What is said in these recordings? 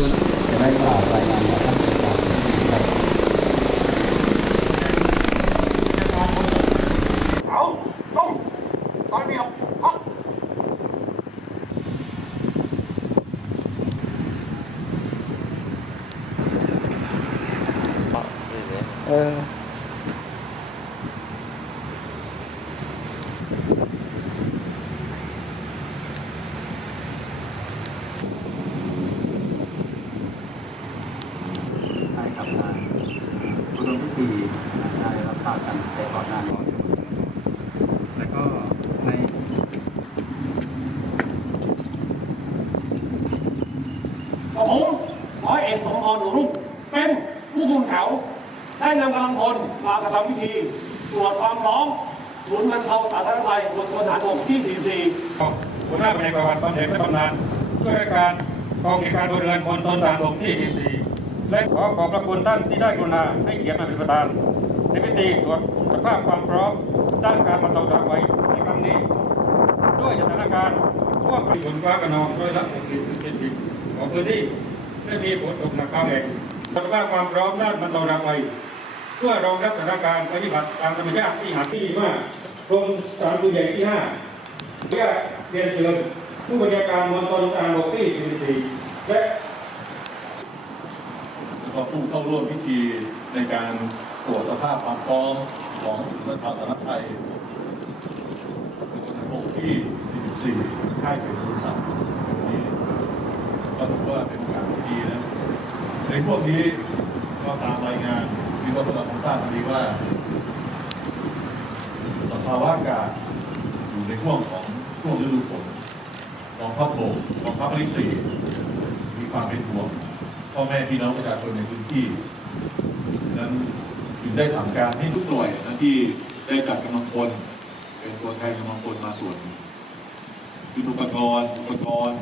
จะได้กล่าวรายงานกับท่านประธานครับเอาลงตอนเดียวพักเออได้ครับผู้ร่วมพิธีได้รับทราบกันแต่ก่อนหน้านี้แล้วก็ในผมร้อยเอกสมพรหนูรุ่งเป็นผู้คุมแถวได้นำกำลังพลมากระทำพิธีตรวจความพร้อมศูนย์บรรเทาสาธารณภัยมณฑลทหารบกที่ 44หัวหน้าแผนกประวัติบำเหน็จพระบำนาญช่วยราชการกองกิจการบริเวณมณฑลทหารบกที่ 44และขอขอบพระคุณท่านที่ได้กรุณาให้เกียรติมาเป็นประธานในพิธีตรวจสภาพความพร้อมด้านการบรรเทาสาธารณภัยในครั้งนี้ด้วยสถานการณ์ท่วมฝนฟ้ากระนองร้อยละ60-70ของพื้นที่และมีฝนตกหนักบางแห่งสภาพความพร้อมด้านบรรเทาสาธารณภัยเพื่อรองรับสถานการณ์ภัยพิบัติทางธรรมชาติที่หาที่ดีมากกรมสารผู้ใหญ่ที่5เรียนเชิญผู้บัญชาการมณฑลทหารบกที่ 44และผู้เข้าร่วมพิธีในการตรวจสภาพความพร้อมของศูนย์บรรเทาสาธารณภัยมณฑลทหารบกที่ 44 ค่ายเขตอสัตว์วันนี้ก็ถือว่าเป็นการที่ดีนะในพวกนี้ก็ตามรายงานที่ก็เพิ่งทราบดีว่าสภาวะอากาศอยู่ในช่วงฤดูฝนกองทัพบกกองทัพภาคที่ 4มีความเป็นห่วงพ่อแม่พี่น้องประชาชนในพื้นที่นั้นจึงได้สั่งการให้ทุกหน่วยที่ได้จัดกำลังพลเป็นตัวแทนกำลังพลมาส่วนยุทโธปกรณ์อุปกรณ์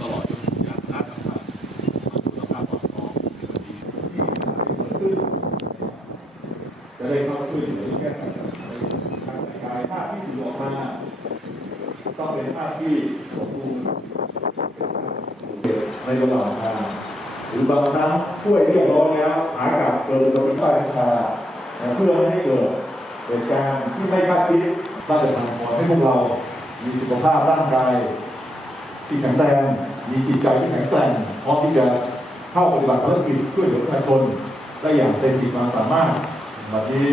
ตลอดจนถึงยานพาหนะต่างๆมาตรวจสภาพความพร้อมในวันนี้จะได้เข้าช่วยเหลือแก้ไขปัญหาการแต่งกายภาพที่สื่อออกมาต้องเป็นภาพที่สมบูรณ์ในระหว่างทางหรือบางครั้งช่วยเรียบร้อยแล้วหากลับเกิดโดยป้ายชาเพื่อให้เกิดเหตุการณ์ที่ไม่คาดคิดน่าจะทำให้พวกเรามีสุขภาพร่างกายที่แข็งแรงมีจิตใจที่แข็งแกร่งพร้อมที่จะเข้าปฏิบัติภารกิจช่วยเหลือประชาชนได้อย่างเต็มที่ความสามารถวันนี้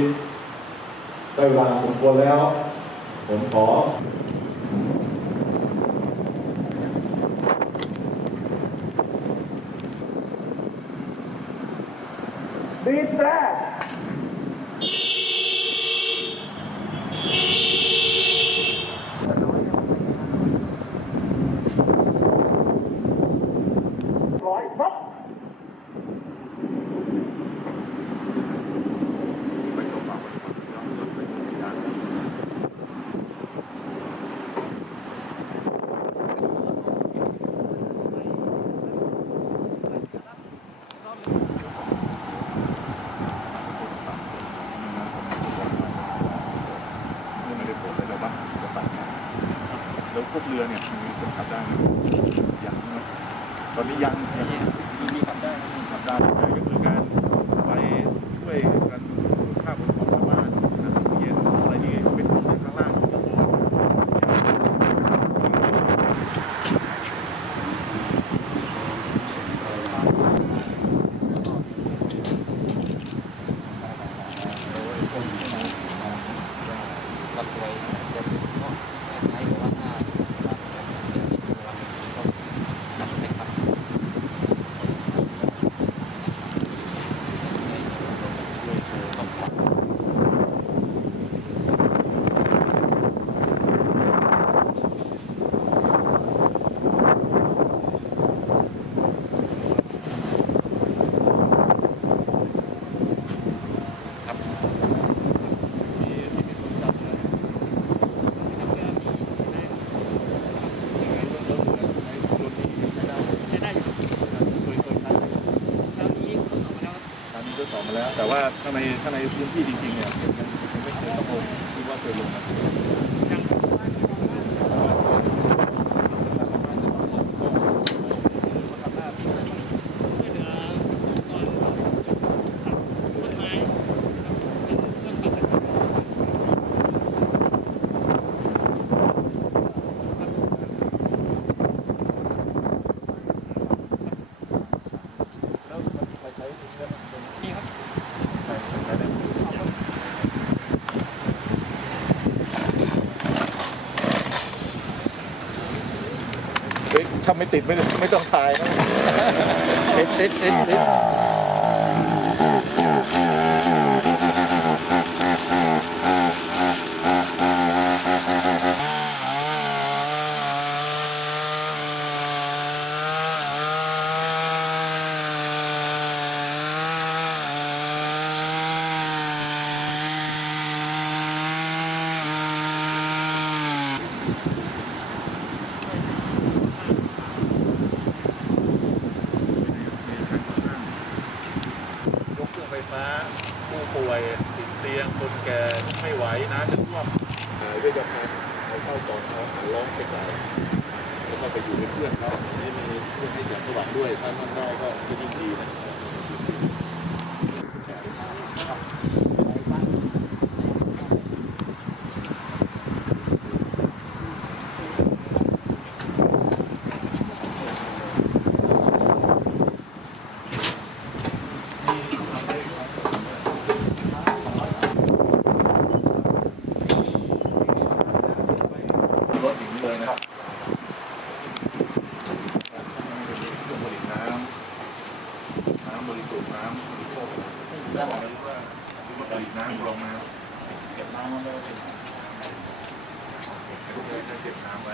ได้เวลาสมควรแล้วผมขอบีบแตรร้อยครับแล้วพวกเรือเนี่ยมีคนขับได้ไหมยังนะตอนนี้ยังมีขับได้ขับได้ก็คือการไปช่วยกันภาพบนของชาวบ้านนะเย็นอะไรที่เป็นของข้างล่างของตัวรับไว้จะเป็นเพราะใช้บอกว่าถ้าสอบมาแล้วแต่ว่าถ้าในพื้นที่จริงๆเนี่ยยังไม่เคยต้องลงคิดว่าเคยลงนะ ถ้าไม่ติดไม่ต้องถ่ายนะติดไฟฟ้าผู้ป่วยติดเตียงคนแก่ไม่ไหวนะจะท่วมเวชภัณฑ์เอาเข้าก่อนเขาร้องไปใส่แล้วก็ไปอยู่ในเพื่อนเขาไม่มีเพื่อนให้แสงสว่างด้วยถ้ามันได้ก็จะยิ่งดีนะรถอย่างนี้เลยนะครับเครื่องผลิตน้ำบริสุทธิ์น้ำบริโภคแล้วบอกเลยว่าผลิตน้ำกรองน้ำเก็บน้ำไว้ให้เก็บน้ำไว้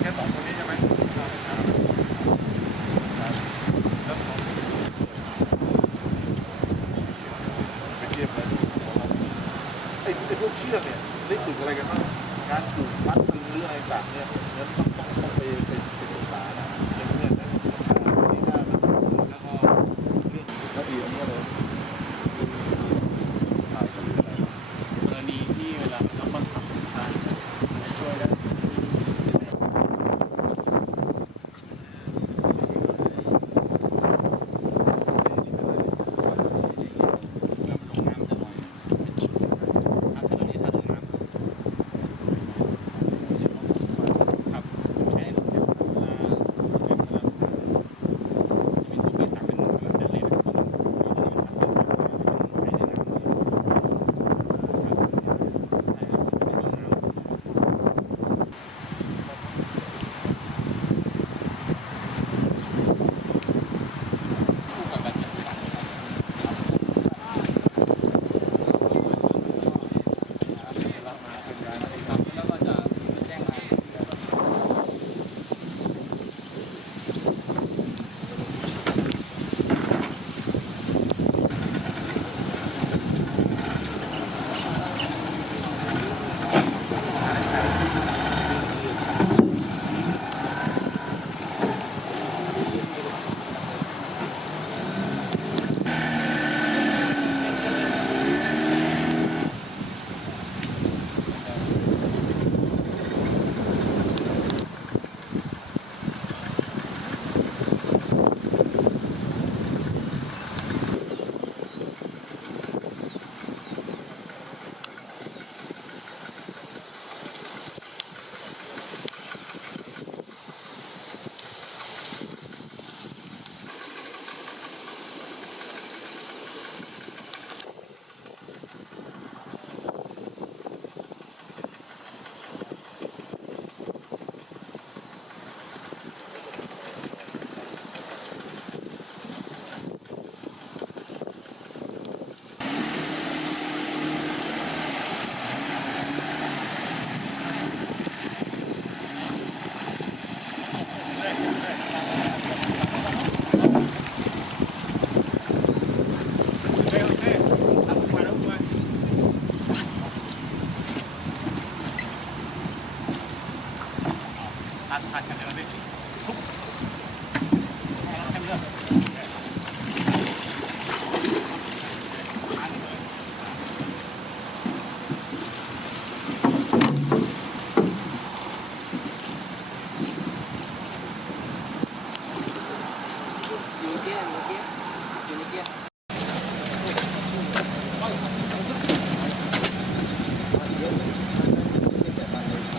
แค่สองคนนี้ใช่ไหมไปเทียบกันไอ้พวกเชือกเนี่ยได้ฝึกอะไรกันบ้างการผูกมัดตึงหรืออะไรต่างเนี่ยนั้นต้องไปศึกษานะเนี่ยนะนี่น่าแล้วก็เรื่องแล้วดีอันนี้เลยถ่ายกันอะไรกรณีที่เวลาเราบังคับทางช่วยได้ เมื่อกี้อยู่ในเกียร์